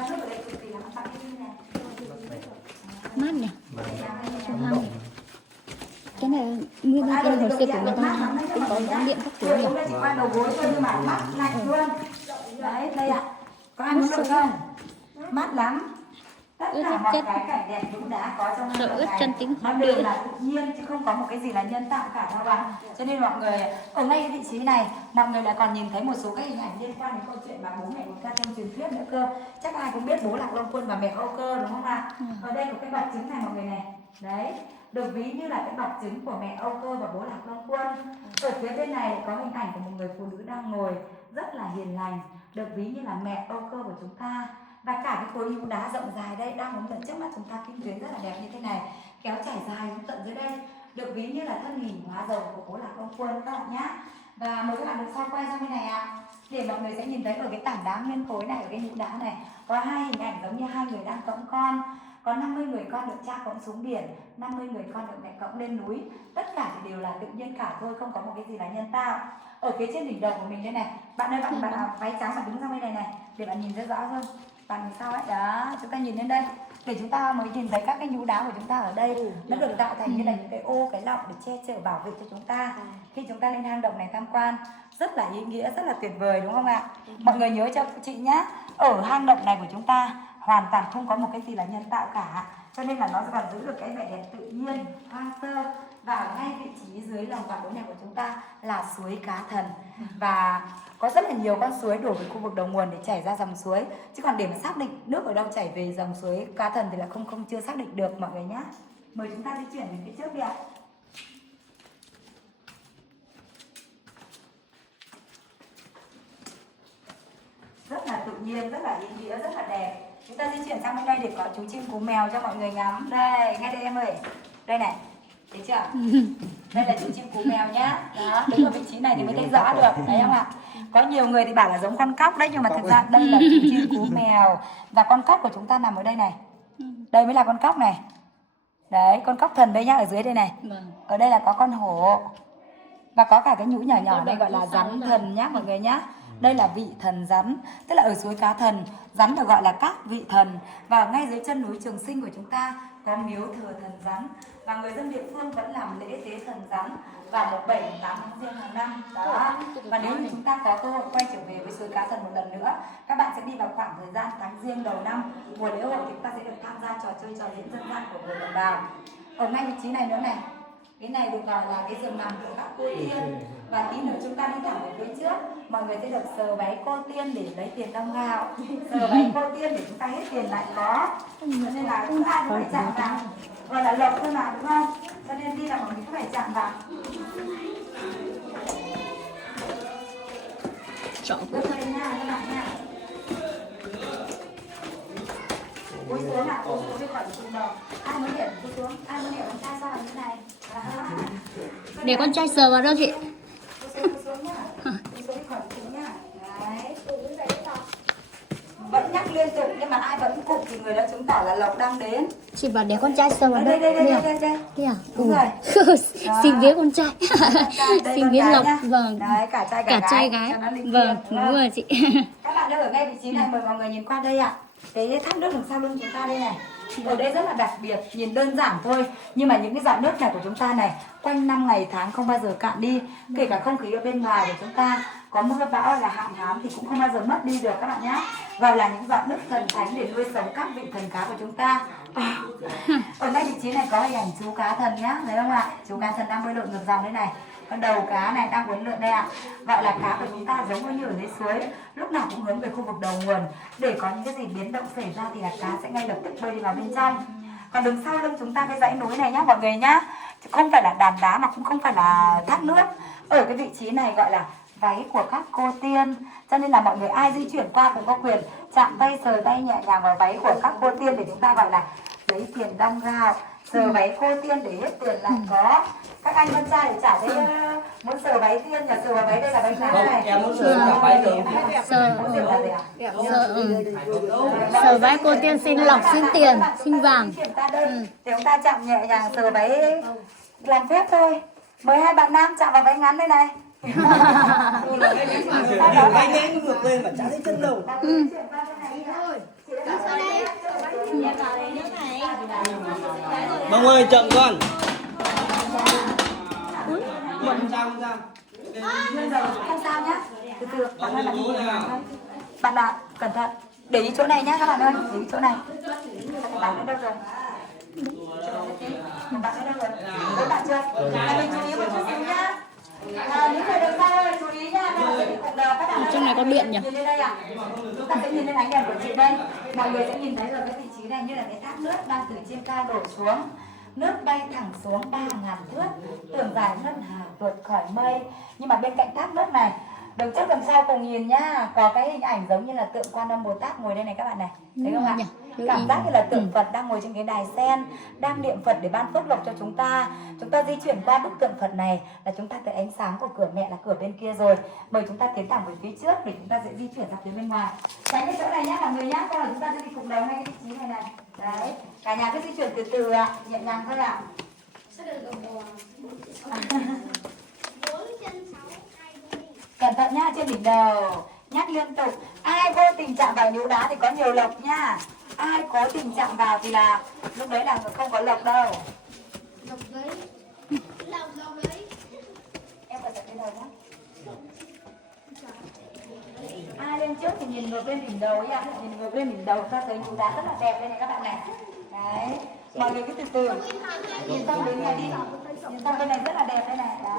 ra nước ở đây cực kỳ là tặng như này. Mát nhỉ? Cho hăng nhỉ? Cái này nguyên ra cái hồi xưa của người ta cũng có bóng điện các thứ nhỉ? Chỉ qua đầu gối thôi nhưng mà mát lạnh luôn. Đấy, đây ạ. Có ai muốn được không? Mát lắm. Tất cả mọi cái cảnh đẹp cũng đã có trong hang động này. Nó đều là tự nhiên chứ không có một cái gì là nhân tạo cả đâu bạn. Cho nên mọi người ở ngay cái vị trí này, mọi người lại còn nhìn thấy một số cái hình ảnh liên quan đến câu chuyện mà bố mẹ của ca trong truyền thuyết nữa cơ. Chắc ai cũng biết bố Lạc Long Quân và mẹ Âu Cơ đúng không ạ? Ở đây có cái bọc trứng này mọi người này. Đấy, được ví như là cái bọc trứng của mẹ Âu Cơ và bố Lạc Long Quân. Ở phía bên này có hình ảnh của một người phụ nữ đang ngồi rất là hiền lành, được ví như là mẹ Âu Cơ của chúng ta. Và cả cái khối nhũ đá rộng dài đây đang đứng tận trước mắt chúng ta, kinh tuyến rất là đẹp như thế này, kéo trải dài đến tận dưới đây, được ví như là thân hình hóa rồng của bố Lạc Long Quân các bạn nhá. Và mời các bạn được sau quay sang bên này ạ, để mọi người sẽ nhìn thấy ở cái tảng đá nguyên khối này, ở cái nhũ đá này có hai hình ảnh giống như hai người đang cõng con. Có 50 người con được cha cõng xuống biển, 50 người con được mẹ cõng lên núi. Tất cả thì đều là tự nhiên cả thôi, không có một cái gì là nhân tạo. Ở phía trên đỉnh đầu của mình đây này, bạn ơi, bạn váy trắng bạn đứng sang bên này này để bạn nhìn rõ hơn. Bạn nhìn sao ấy, đó, chúng ta nhìn lên đây để chúng ta mới nhìn thấy các cái nhũ đá của chúng ta ở đây. Nó được tạo thành như là những cái ô, cái lọng để che chở bảo vệ cho chúng ta khi chúng ta lên hang động này tham quan. Rất là ý nghĩa, rất là tuyệt vời đúng không ạ? Mọi người nhớ cho chị nhá, ở hang động này của chúng ta hoàn toàn không có một cái gì là nhân tạo cả, cho nên là nó còn giữ được cái vẻ đẹp tự nhiên, hoang sơ. Và ở ngay vị trí dưới lòng quả đồi này của chúng ta là suối Cá Thần, và có rất là nhiều con suối đổ về khu vực đầu nguồn để chảy ra dòng suối, chứ còn để mà xác định nước ở đâu chảy về dòng suối Cá Thần thì là không chưa xác định được mọi người nhé. Mời chúng ta di chuyển về phía trước đi ạ. Rất là tự nhiên, rất là ý nghĩa, rất là đẹp. Chúng ta di chuyển sang bên đây để có chú chim cú mèo cho mọi người ngắm. Đây, ngay đây em ơi. Đây này, thấy chưa? Đây là chú chim cú mèo nhá. Đó, đứng ở vị trí này thì mới thấy rõ được, thấy không ạ? Có nhiều người thì bảo là giống con cóc đấy, nhưng mà thực ra đây là chú chim cú mèo. Và con cóc của chúng ta nằm ở đây này. Đây mới là con cóc này. Đấy, con cóc thần đây nhá, ở dưới đây này. Ở đây là có con hổ. Và có cả cái nhũ nhỏ nhỏ đây gọi là rắn thần nhá mọi người nhá. Đây là vị thần rắn, tức là ở suối Cá Thần, rắn được gọi là các vị thần. Và ngay dưới chân núi Trường Sinh của chúng ta có miếu thờ thần rắn. Và người dân địa phương vẫn làm lễ tế thần rắn vào mùng 7 tháng 8 tháng Giêng hàng năm. Đó. Và nếu như chúng ta có cơ hội quay trở về với suối Cá Thần một lần nữa, các bạn sẽ đi vào khoảng thời gian tháng Giêng đầu năm, mùa lễ hội, chúng ta sẽ được tham gia trò chơi trò diễn dân gian của người đồng bào. Ở ngay vị trí này nữa này, cái này được gọi là cái giường nằm của các cô tiên. Và tí nữa chúng ta đi thẳng về phía trước, mọi người sẽ được sờ váy cô tiên để lấy tiền đong gạo, sờ váy cô tiên để chúng ta hết tiền lại có. Cho nên là chúng ta cũng phải chạm vào, gọi là lộc thôi mà, đúng không? Cho nên đi là mọi người cũng phải chạm vào. Rất hay nha các bạn nha. Cúi xuống ạ, cúi xuống đi khỏi xuống đầu. Ai muốn điện cúi xuống, ai muốn điện con trai sao là như này. Để con trai sờ vào đâu chị? Cúi xuống nhá, cúi xuống đi khỏi xuống nhá. Đấy. Vẫn nhắc liên tục nhưng mà ai vẫn cụm thì người đó chứng tỏ là lộc đang đến. Chị bảo để con trai sờ vào đâu? Đây. Đây à? Đúng rồi. Xin vía con trai. Xin vía lộc. Nhá. Vâng. Đấy, cả trai gái. Vâng, đúng rồi chị. Các bạn đang ở ngay vị trí này, mời mọi người nhìn qua đây ạ. Cái thác nước đằng sau lưng chúng ta đây này. Ở đây rất là đặc biệt, nhìn đơn giản thôi, nhưng mà những cái giọt nước này của chúng ta này quanh năm ngày tháng không bao giờ cạn đi. Kể cả không khí ở bên ngoài của chúng ta có mưa bão hay là hạn hán thì cũng không bao giờ mất đi được các bạn nhé. Và là những giọt nước thần thánh để nuôi sống các vị thần cá của chúng ta. Ở ngay vị trí này có hình ảnh chú cá thần nhá, thấy không ạ? Chú cá thần đang bơi lội ngược dòng đây này. Con đầu cá này đang uốn lượn đây ạ. Gọi là cá của chúng ta giống như ở dưới suối, lúc nào cũng hướng về khu vực đầu nguồn, để có những cái gì biến động xảy ra thì là cá sẽ ngay lập tức bơi đi vào bên trong. Còn đứng sau lưng chúng ta cái dãy núi này nhá mọi người nhá, không phải là đàn đá mà cũng không phải là thác nước. Ở cái vị trí này gọi là váy của các cô tiên, cho nên là mọi người ai di chuyển qua cũng có quyền chạm tay sờ tay nhẹ nhàng vào váy của các cô tiên để chúng ta gọi là lấy tiền đong gạo. Sờ váy cô tiên để hết tiền lại có. Các anh con trai thì chả thấy muốn sờ váy tiên, nhà sờ vào váy đây là váy lá này. Em muốn sờ cả váy được. Sờ váy cô tiên xin lộc, xin tiền, xin vàng. Để chúng ta chạm nhẹ nhàng sờ váy làm phép thôi. Mời hai bạn nam chạm vào váy ngắn đây này. Váy ngắn ngược lên mà chả thấy chân đâu. Bông ơi chậm con. Không sao nhá. Từ từ, bạn ơi, bạn ạ, cẩn thận. Để ý chỗ này nhá các bạn ơi, để ý chỗ này. Bạn ở đâu rồi? Bạn ở đâu rồi? Với bạn chưa? Mình chú ý một chút xíu nhá. Những người đứng xa ơi, chú ý nhá. Trong này có điện nhỉ? Nhìn lên đây ạ. Chúng ta sẽ nhìn lên ánh đèn của chị đây. Mọi người sẽ nhìn thấy ở cái vị trí này như là cái thác nước đang từ trên cao đổ xuống. Nước bay thẳng xuống 3.000 thước, tường dài ngân hà vượt khỏi mây. Nhưng mà bên cạnh thác nước này, đằng trước đằng sau cùng nhìn nhá, có cái hình ảnh giống như là tượng Quan Âm Bồ Tát ngồi đây này các bạn này. Thấy không ạ? Cảm giác như là tượng Phật đang ngồi trên cái đài sen, đang niệm Phật để ban phước lộc cho chúng ta. Chúng ta di chuyển qua bức tượng Phật này là chúng ta thấy ánh sáng của cửa mẹ là cửa bên kia rồi. Mời chúng ta tiến thẳng về phía trước để chúng ta sẽ di chuyển ra phía bên ngoài. Tránh cái chỗ này nhá mọi người nhá, sau là chúng ta sẽ đi cùng đầu ngay cái vị trí này này. Đấy, cả nhà cứ di chuyển từ từ ạ, nhẹ nhàng thôi ạ. Cẩn thận nhá, trên đỉnh đầu nhắc liên tục. Ai vô tình chạm vào nhũ đá thì có nhiều lộc nha. Ai cố tình chạm vào thì là lúc đấy là không có lộc đâu. Em cẩn thận cái đầu nhá. Ai lên trước thì nhìn ngược lên đỉnh đầu nha, nhìn ngược lên đỉnh đầu ta thấy nhũ đá rất là đẹp đây này các bạn này. Đấy, mọi người cứ từ từ nhìn sang bên này đi, nhìn sang bên này rất là đẹp đây này. Đấy.